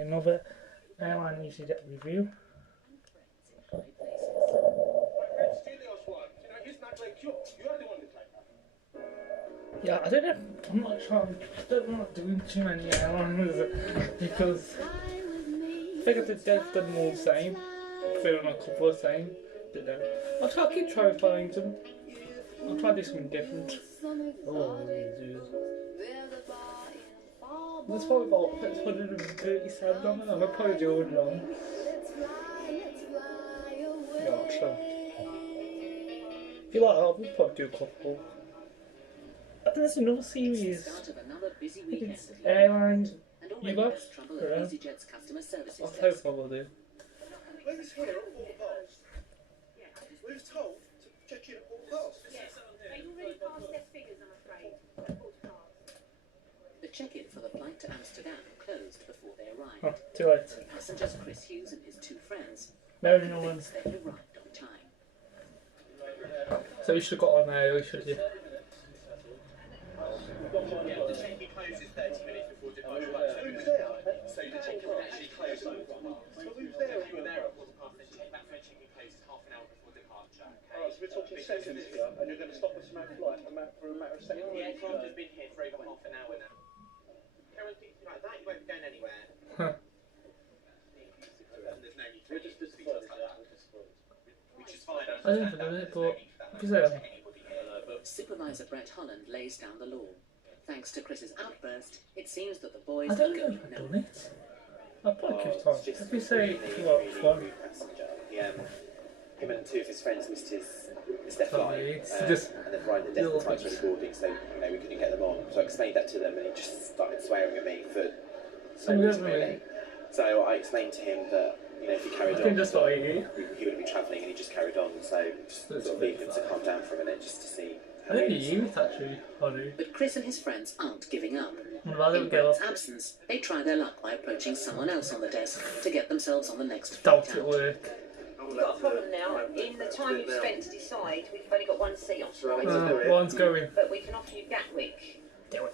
Another Airline EasyJet review. Yeah, I don't know. I'm not sure. I don't want doing too many airlines because I think they've done all the same. I feel on a couple of same. Don't know. I'll try to keep trying to find them. I'll try to do something different. Oh, there's probably about 137 on it. I'll probably do 100 on. Yeah, actually. If you like that, we'll probably do a couple. I think there's another series. I think it's Airlines UK EasyJet TV. I'll hope I will do. Who's here at all past? We've told to check in at all past. Yes, they've already passed their figures, I'm afraid. The check-in for the flight to Amsterdam closed before they arrived. Oh, too late. Passengers Chris Hughes and his two friends No, no one. they arrived on time. So you should have got on there, should you? The check-in closes 30 minutes before departure. Who's there? So the check-in will actually close. So who's there? You were there at 4:30. That check-in closes half an hour before departure. Alright, so we're talking seconds here, and you're going to stop us from our flight for a matter of seconds? The aircraft has been here for over half an hour now. Carry on thinking like that, you won't be going anywhere. Huh. There's no need to We're just disappointed. which is fine. I don't know it, but because Supervisor Brett Holland lays down the law. Thanks to Chris's outburst, it seems that the boys I are don't know going if I've nowhere. done it. I'll probably give time. If we say what one, Him and two of his friends missed their flight, it's and just they've arrived at little death times for boarding, so we couldn't get them on. So I explained that to them, and he just started swearing at me for no reason really. So I explained to him that if he carried on, just like you. he wouldn't be travelling, and he just carried on. So just sort of leave him to calm down for a minute, just to see. I think you used actually, Holly. But Chris and his friends aren't giving up. Well, In Brett's absence, they try their luck by approaching someone else on the desk to get themselves on the next flight Doubt it out. work. We've got a problem now. In the time you've spent to decide, we've only got one seat on Friday. One's going. But we can offer you Gatwick,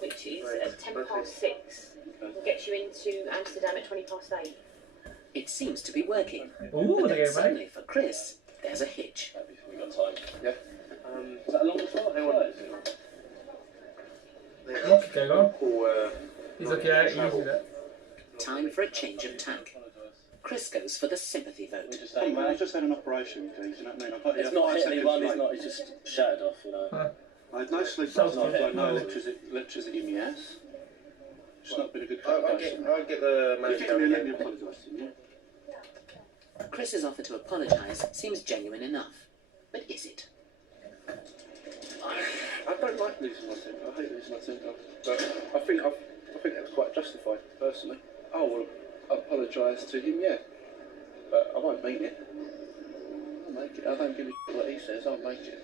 which is at 6:10. We'll get you into Amsterdam at 8:20. It seems to be working. Ooh, But there then you go, suddenly mate. for Chris, there's a hitch. We got time. Yeah. Is that a long flight? What's going on? Or, He's like, yeah, easy that. Time for a change of tack. Chris goes for the sympathy vote. Hey man, I just had an operation, please. You know what I mean? I've got It's not hit anyone, it's just shattered off, Huh. I had no sleep Sounds last night. good. I know electricity in my ass. It's not been a good couple I'll of days. get the If you can let me apologise to you. Chris's offer to apologise seems genuine enough. But is it? I don't like losing my temper. I hate losing my temper. But I think that was quite justified, personally. I will apologise to him, yeah. But I won't mean it. I'll make it. I don't give a shit what he says. I'll make it.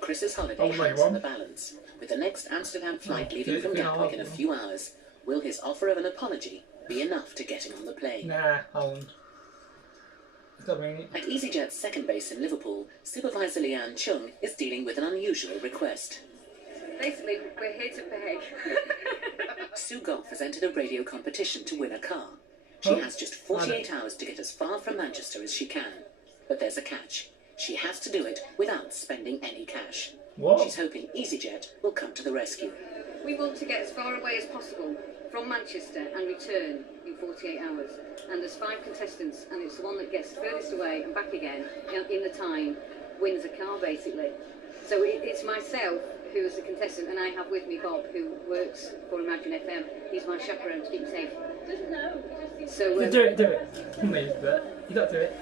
Chris's holiday Oh, mate, hangs in one. the balance. With the next Amsterdam flight leaving do from it now, Gatwick in a yeah. few hours, will his offer of an apology be enough to get him on the plane? Nah, I won't. It's got me. At EasyJet's second base in Liverpool, Supervisor Leanne Chung is dealing with an unusual request. Basically, we're here to beg. Sue Goff has entered a radio competition to win a car. She Oh, has just 48 hours to get as far from Manchester as she can. But there's a catch. She has to do it without spending any cash. What? She's hoping EasyJet will come to the rescue. We want to get as far away as possible from Manchester and return in 48 hours. And there's 5 contestants, and it's the one that gets furthest away and back again in the time wins a car, basically. So it's myself who is the contestant, and I have with me Bob, who works for Imagine FM. He's my chaperone to keep me safe. So Do it. Come on, you got to do it.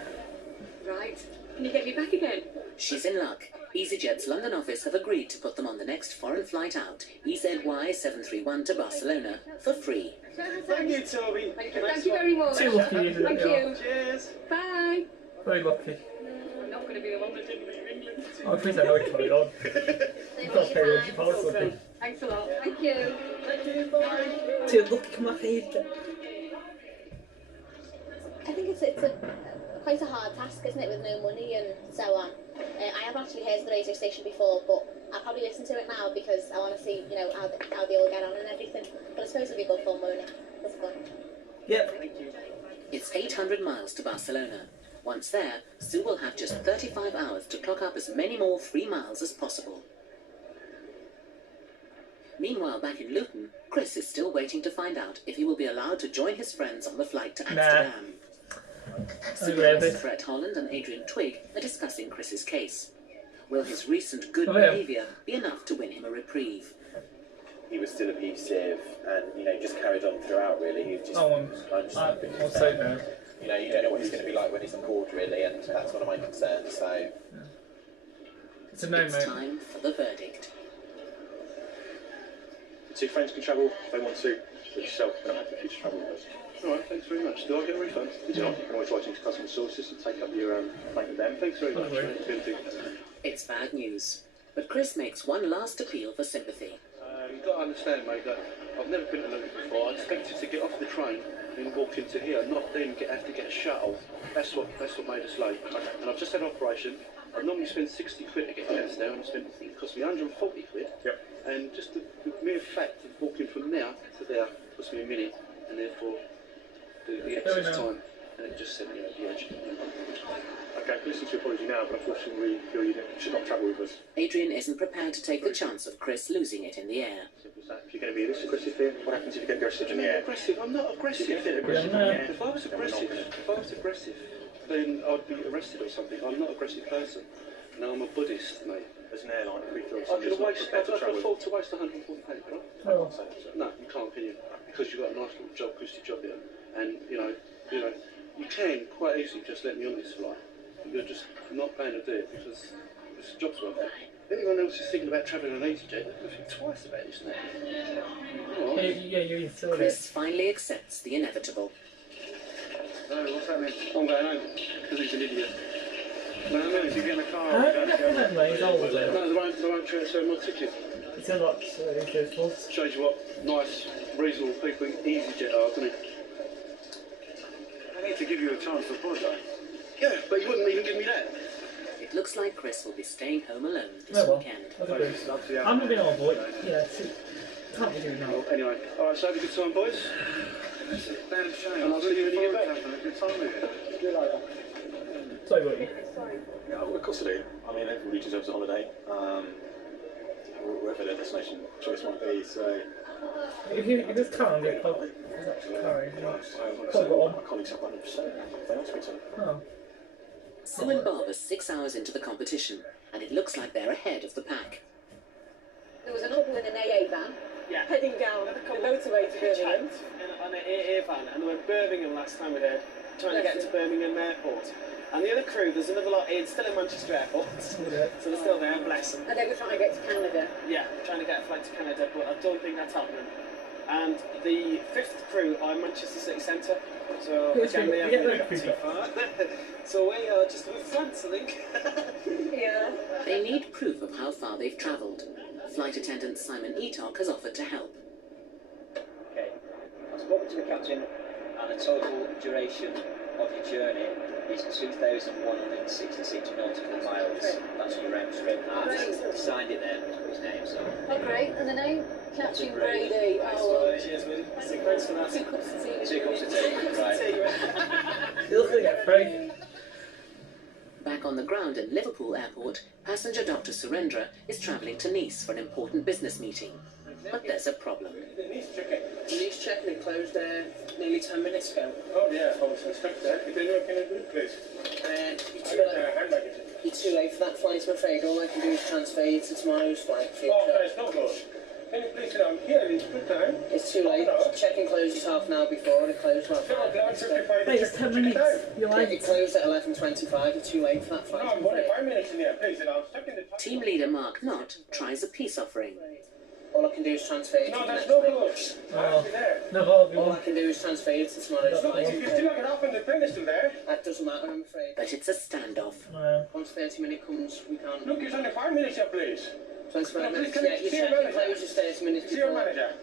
right, can you get me back again? She's in luck. EasyJet's London office have agreed to put them on the next foreign flight out, EZY 731 to Barcelona, for free. Thank you, Toby. Thank you very much. Too lucky, isn't it? Thank you. Cheers. Bye. Very lucky. I'm not going to be the one that didn't leave England. Oh, please, I know it carried on. You've got to pay £100 something. Thanks a lot. Thank you. Thank you. Bye. Too lucky, come back here. I think it's quite a hard task, isn't it, with no money and so on. I have actually heard the radio station before, but I'll probably listen to it now because I want to see, how they all get on and everything. But I suppose it'll be good fun, won't it? Good fun. Yep. Thank you. It's 800 miles to Barcelona. Once there, Sue will have just 35 hours to clock up as many more 3 miles as possible. Meanwhile, back in Luton, Chris is still waiting to find out if he will be allowed to join his friends on the flight to Amsterdam. Supervisor Brett Holland and Adrian Twigg are discussing Chris's case. Will his recent good behaviour be enough to win him a reprieve? He was still abusive and, you know, just carried on throughout, really. He was just... I'll say no. You know, you don't know what he's going to be like when he's on board, really, and that's one of my concerns, so... It's a no, mate. It's time for the verdict. The two friends can travel if they want to, but yourself don't have to travel with us. Alright, thanks very much. Do I get a refund? Did you not? You can always write into customer sources and take up your complaint with them. Thanks very much, mate. It's bad news, but Chris makes one last appeal for sympathy. You've got to understand, mate, that I've never been to Luton before. I expected to get off the train and walk into here, not then have to get a shuttle. That's what made us late. And I've just had an operation. I normally spend 60 quid to get downstairs, and it cost me 140 quid. Yep. And just the mere fact of walking from there to there cost me a minute, and therefore the excess time, and it just sent me over the edge. Okay, listen to your apology now, but unfortunately we feel you should not travel with us. Adrian isn't prepared to take the chance of Chris losing it in the air. Simple as that. If you're going to be this aggressive here, what happens if you get aggressive in the air? I'm not aggressive. If you get aggressive in the air, If I was aggressive, then I'd be arrested or something. I'm not an aggressive person. No, I'm a Buddhist, mate. As an airline, if we feel I could somebody's afford to waste 140 £140, right? Oh. No, you can't, can you? Because you've got a nice little job, Christy job here, and you know, you can quite easily just let me on this flight. You're just not going to do it because this job's worth it. Anyone else is thinking about travelling on EasyJet, they're going to think twice about this now. Yeah, you saw it. Chris finally accepts the inevitable. No, what's happening? I'm going home because he's an idiot. No, if you get in the car... How did that mate? He's older. No, they won't transfer my ticket. It's a lot, it's false. Shows you what nice, reasonable people in EasyJet are, doesn't it? I need to give you a chance to apologise. Yeah, but you wouldn't even give me that. It looks like Chris will be staying home alone this weekend. I'm not being on boy. Yeah, can't be doing that. Well, anyway, alright, so have a good time, boys. Damn shame. And I'll see you when you get back. Having a good time with you. See you later. Sorry, what you? Yeah, of course I do. I mean, everybody deserves a holiday. Wherever their destination choice might be, so... If it's car, I'm going to pop. It's actually car, My colleagues have 100%. They asked me to. Oh. Sue and Bob are 6 hours into the competition, and it looks like they're ahead of the pack. There was an open in an AA van heading down the motorway to Birmingham. On an AA van, and they went Birmingham last time we heard, trying to get to Birmingham Airport. And the other crew, there's another lot in, still in Manchester Airport, so they're still there, bless them. And they were trying to get to Canada. Yeah, trying to get a flight to Canada, but I don't think that's happening. And the 5th crew are in Manchester City Centre, so again, they haven't been too far. So we are just with France, I think. Yeah. They need proof of how far they've travelled. Flight attendant Simon Eatock has offered to help. Okay, I've spoken to the captain, and the total duration of your journey is 2,166 nautical miles. That's your round trip. I've signed it there, put his name, so... Oh, great. And the name? Captain Brady. Oh, cheers, buddy. Thanks for that. 2 cups of tea. 2 cups of tea, right. You're going to get free. Back on the ground at Liverpool Airport, passenger Dr. Surendra is travelling to Nice for an important business meeting. But there's a problem. The Nice check-in closed nearly 10 minutes ago. Oh yeah, I was stuck there. If anyone can do it, please. You're too late for that flight, I'm afraid. All I can do is transfer you to tomorrow's flight. Oh, that's not good. Can you please sit down here? It's good time. It's too late. Check-in closes half an hour before. It closed about 5 minutes ago. Wait, it's 10 minutes. You're late. It closed at 11:25. You're too late for that flight. No, I'm only 5 minutes in here. Please, I'm stuck in the... Team leader Mark Knott tries a peace offering. All I can do is transfer you to No, the that's next no flight. good. I'll be there. No, All I can do is transfer you to tomorrow's flight. If you still not get off and the plane is still there... That doesn't matter, I'm afraid. But it's a standoff. Once 30 minute comes, we can't... Look, it's only 5 minutes here, please. 25 minutes, Can yeah. Your check-in closes 30 minutes See your before. manager.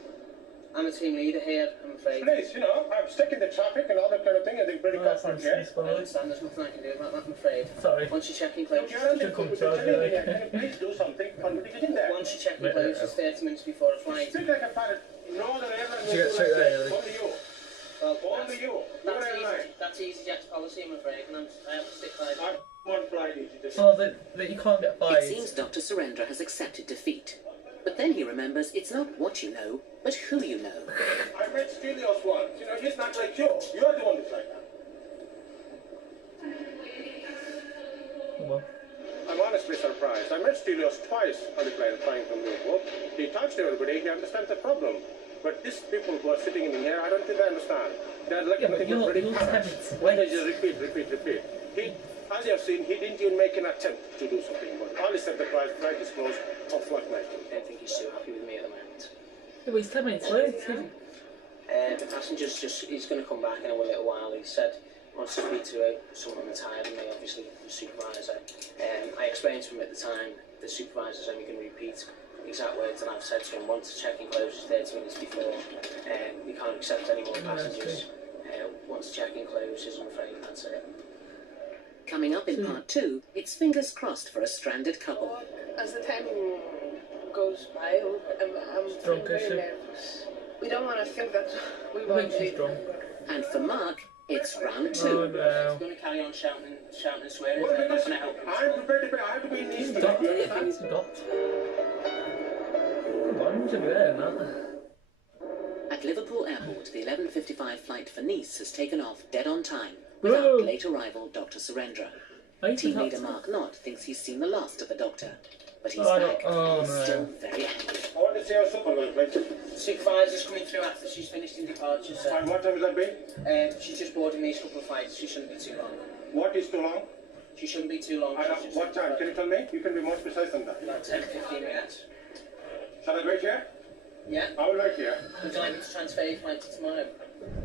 I'm a team leader here, I'm afraid. Please, I'm stuck in the traffic and all that kind of thing. I think pretty comfort here. I understand, there's nothing I can do about that, I'm afraid. Sorry. Once your check-in Look, closes... you're on the call with the television. Can you please do something? Get in there. Once your check-in closes 30 minutes before a flight... Speak like a pilot. Northern Airlines... Did you get straight there, Ellie? Only you. Well, Only you. That's EasyJet's policy, I'm afraid, and I have to stick by it. One flight EasyJet. Oh, that you can't get It fired. seems Dr. Surendra has accepted defeat. But then he remembers it's not what you know, but who you know. I met Stelios once. You know, he's not like you. You're the one that's like that. Well, I'm honestly surprised. I met Stelios twice on the plane flying from Liverpool. He talks to everybody. He understands the problem. But these people who are sitting in here, I don't think they understand. They're like but you're having They just repeat. He, as you have seen, he didn't even make an attempt to do something. But all he said, the flight is closed off flight night. I don't think he's too happy with me at the moment. yeah, but he's 10 minutes late. The passenger's he's going to come back in a little while. He said he wants to speak to someone on the tide, and obviously the supervisor. I explained to him at the time the supervisor's only going to repeat exact words, and I've said to him once the check-in closes 30 minutes before, we can't accept any more passengers. Once the check-in closes, I'm afraid that's it. Coming up in part 2, it's fingers crossed for a stranded couple. As the time goes by, I'm very nervous. We don't want to think that we won't leave. And for Mark, it's round 2. Oh no. He's going to carry on shouting and swearing. Well, because I'm prepared to pay. I have to be in these He's got. Come on, to be there now. At Liverpool Airport, the 11:55 flight for Nice has taken off dead on time, without late arrival Dr. Surendra. Team leader Mark Knott thinks he's seen the last of the doctor, but he's back and he's still very angry. I want to see our supervisor, please. Supervisor's coming through after she's finished in departure, sir. And what time will that be? She's just boarding these couple of flights. She shouldn't be too long. What is too long? She shouldn't be too long. What time? Can you tell me? You can be more precise than that. About 10-15 minutes. Shall I wait here? Yeah? I will wait here. Would you like me to transfer your flight to tomorrow?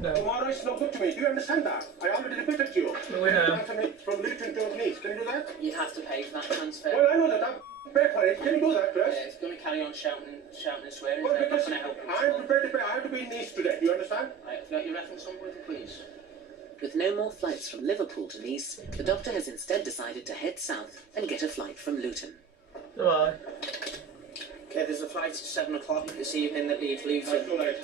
No. Tomorrow is no good to me. Do you understand that? I already repeated to you. We know. From Luton to Nice. Can you do that? You'd have to pay for that transfer. Well, I know that. I'll pay for it. Can you do that, please? It's going to carry on shouting and swearing. Well, because going to help I'm prepared to pay. I have to be in Nice today. Do you understand? Right, have you got your reference number with you, please? With no more flights from Liverpool to Nice, the doctor has instead decided to head south and get a flight from Luton. Bye. Okay, there's a flight at 7 o'clock this evening that leaves Luton. That's too late.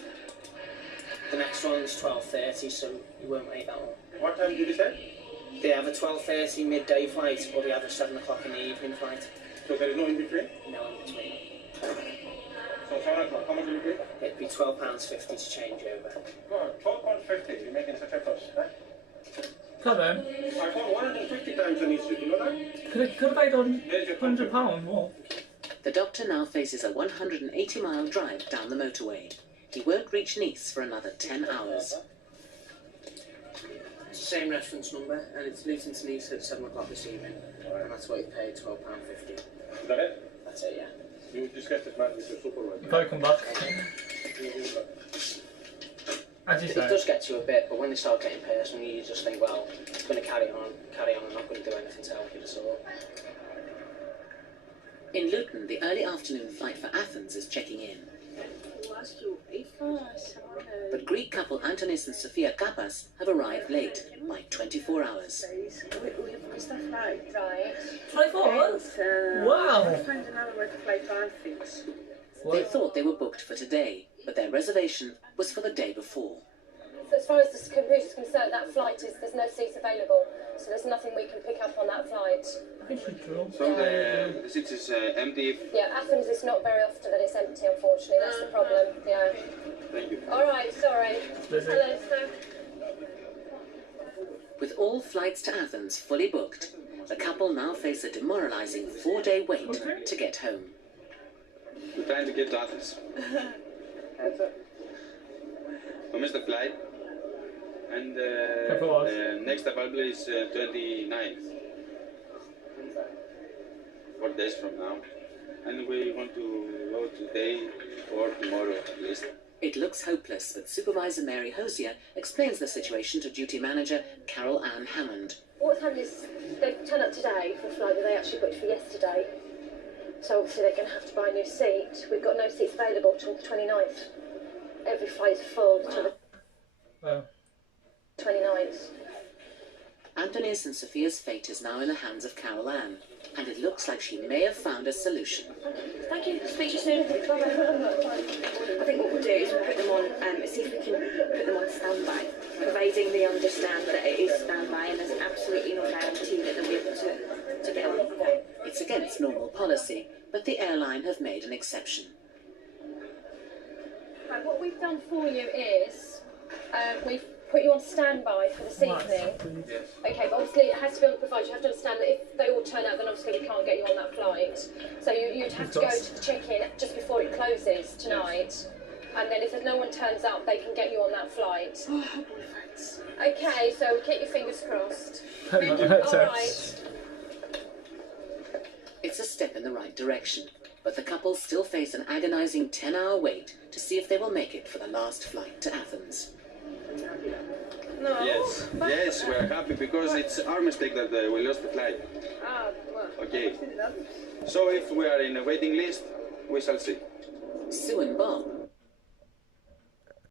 The next one's 12:30, so you won't make that one. What time did you say? They have a 12:30 midday flight, or they have a 7 o'clock in the evening flight. So there is no in between? No in between. So 7 o'clock. How much will it be? It'd be £12.50 to change over. God, £12.50. You're making such efforts, right? Come on. I phoned 150 times in Nice. You know that? Could I done £100 more? The doctor now faces a 180-mile drive down the motorway. He won't reach Nice for another 10 hours. It's the same reference number, and it's Luton to Nice at 7 o'clock this evening. And that's what he paid, £12.50. Is that it? That's it, yeah. You discussed this matter with your supervisor. If I come back. As you It say. does get to you a bit, but when they start getting personal, you just think, well, I'm going to carry on, I'm not going to do anything to help you at all. In Luton, the early afternoon flight for Athens is checking in. But Greek couple Antonis and Sophia Kappas have arrived late, by 24 hours. We've missed a flight. Right. 24 hours? Wow. I'll find another way to fly to Athens. They thought they were booked for today, but their reservation was for the day before. As far as the cruise is concerned, that flight there's no seats available, so there's nothing we can pick up on that flight. So the seat is empty. Yeah, Athens is not very often that it's empty, unfortunately. That's the problem. Yeah. Thank you. All right, sorry. Hello, sir. With all flights to Athens fully booked, the couple now face a demoralizing 4-day wait to get home. We're trying to get to Athens. We missed the flight, and the next available is 29th. 4 days from now, and we want to go today or tomorrow at least. It looks hopeless, but Supervisor Mary Hosier explains the situation to duty manager Carol Ann Hammond. What's happened is they've turned up today for a flight that they actually booked for yesterday. So obviously they're going to have to buy a new seat. We've got no seats available till the 29th. Every flight is full till the 29th. Anthony's and Sophia's fate is now in the hands of Carol Ann. and it looks like she may have found a solution. Thank you. Speak to you soon. I think what we'll do is we'll put them on, see if we can put them on standby, providing they understand that it is standby and there's absolutely no guarantee that they'll be able to get on. It's against normal policy, but the airline have made an exception. Right, what we've done for you is we've put you on standby for this evening. Yes. Okay, but obviously it has to be on the provider. You have to understand that if they all turn out, then obviously we can't get you on that flight. So you'd have to go to the check-in just before it closes tonight. And then if there's no one turns up, they can get you on that flight. Oh, boy, thanks. Okay, so keep your fingers crossed. All right. It's a step in the right direction, but the couple still face an agonizing 10-hour wait to see if they will make it for the last flight to Athens. No. Yes, yes, we're happy because it's our mistake that we lost the flight. Ah, well. Okay. So if we are in a waiting list, we shall see. Sue and Bob